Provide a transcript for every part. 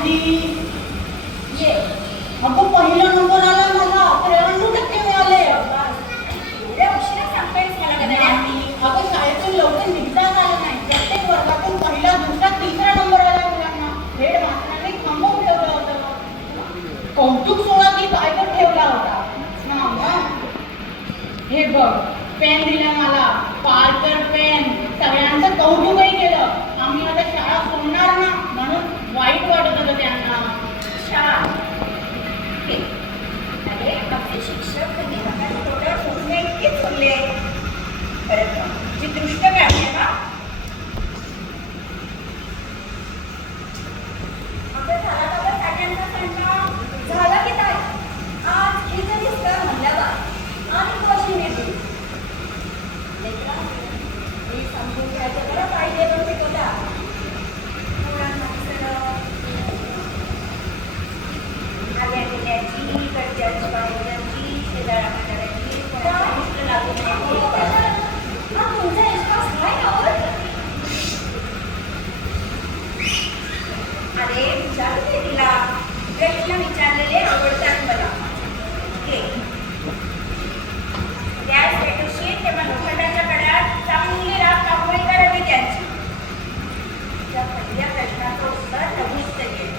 आजी ये अगं पहिला नंबर आला मला 93% मिळाले. एवढ्या उशिरा सांगतायस मला गदड्या. अगं शाळेतून लवकर निघताच आलं नाही. प्रत्येक वर्गातून पहिला दुसरा तिसरा नंबर आला मुलांना. हेड मास्टरांनी थांबवून ठेवलं होतं. कौतुक सोहळा की काय तर ठेवला होता. हे बघ पेन दिला मला, पार्कर पेन. सगळ्यांचं कौतुकही केलं. आम्ही आता शाळा सोडणार ना म्हणून वाईट वाटत होतं त्यांना. छान. अरे आपले शिक्षक कधी थोडं सोडणे इतकेच बोलले. खरं तर जी दृष्ट काढली का आपलं झाला का सगळ्यांचा स्वयंपाक झाला की काय? आज खिचडीच कर म्हणल्यावर आणि कशी मिळते मी समजून घ्यायचं बरं पाहिजे पण शिकवता आल्या गेल्याची कडच्याची पाहिजेची शेजारा पाजाराची कोणाला लागून नाही. हा तुमचा विश्वास काय आवडत? अरे विचारू दे तिला. प्रश्न विचारलेले आवडतात मला. गॅस पेटवशी तेव्हा लोखंडाच्या कड्यात चांगली राख कापणी करावी त्यांची. त्या पहिल्या प्रश्नाचं उत्तर लघुस्त गेलं.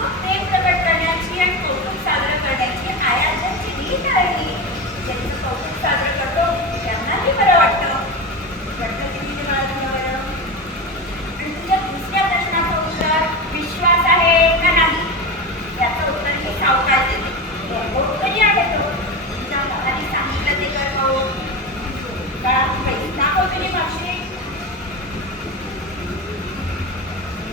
मग प्रेम प्रकट करण्याची आणि कौतुक साजरं करण्याची आयाची रीत आहे. ज्यांचं कौतुक साजरं करतो त्यांनाही बरं वाटतं. वाटतं किती ते मला तुला बरं. आणि तुझ्या दुसऱ्या प्रश्नाचं उत्तर विश्वास आहे का नाही याचं उत्तर मी सावकाश देते. कधी आहे तो तुझ्या मुलांनी सांगितलं ते कर हो. पैसा कौतुकी मागशी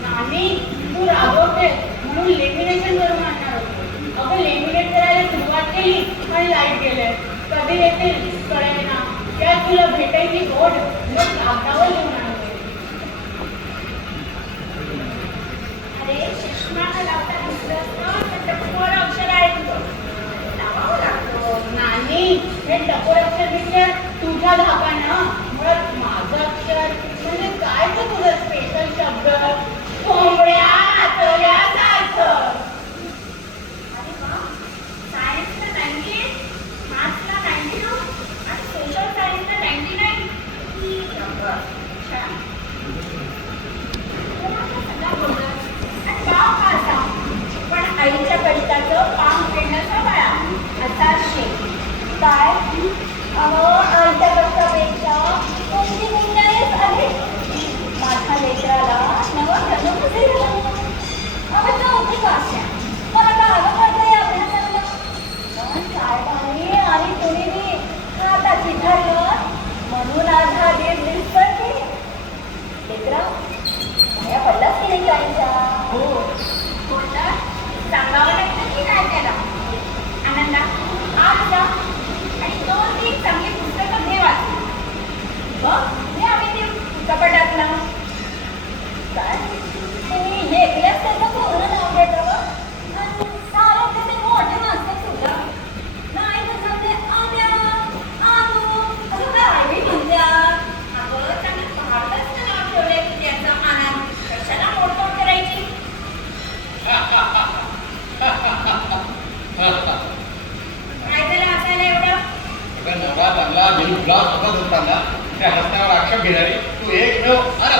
नानी तू रागवते म्हणून लेमिनेशन करून आणणार होतो. अगं लेमिनेट करायला सुरुवात केली आणि लाईट गेले. कधी येतील कळेना. त्यात तुला भेटायची गोड कागदावर लिहून आणते. अरे चष्माला लावता दिसलं असतं तर टपोर अक्षर आहे तुझं लावावं लागतं. नानी हे टपोर अक्षर विचार तुझ्या धाकानं मुळात माझं अक्षर म्हणजे काय तर तुझं स्पेशल शब्द कोंबड्या नाचवल्यासारखं. अरे वा. सायन्सला 98, मॅथ्सला 92 आणि सोशल सायन्सला 99. छान. सगळा बोलला आणि गाव का असा पण आईच्या कष्टाचं पाम फेडणं सांभाळा असा शेत. काय आईच्या कष्टापेक्षा कोणती गुन्ह्यानेच आले. माझ्या लेकराला नवं जन्म कसे झालं. अगं नव्हती काश्या मला गावं पडलंय अभ्यासाला. पण साहेबांनी आणि कुणीही हाताची धरलं म्हणून आज हा दीड दिसतोय. लेकरा माया पडलाच की नाही आईच्या. हो बोलतात सांगावं लागतं की काय त्याला. आनंदा आज जा आणि 2-3 चांगली पुस्तकं घे वाचली. बघ हे आम्ही ते कपाटातला काय तुम्ही लेखल्यास त्याचं पूर्ण नाव घेतं आणि सारं ते मोठे माणसं सुद्धा नाही तसं ते आद्या आदू असं काय मी म्हणत्या. अगं चांगलं भारतच नाव ठेवलंय की त्याचं आनंद कशाला मोडतोड करायची. काय झालं असायला एवढं. नवा चांगला बिलकुल बघत होताना त्या रस्त्यावर आक्षेप घेणारी तू एक अरे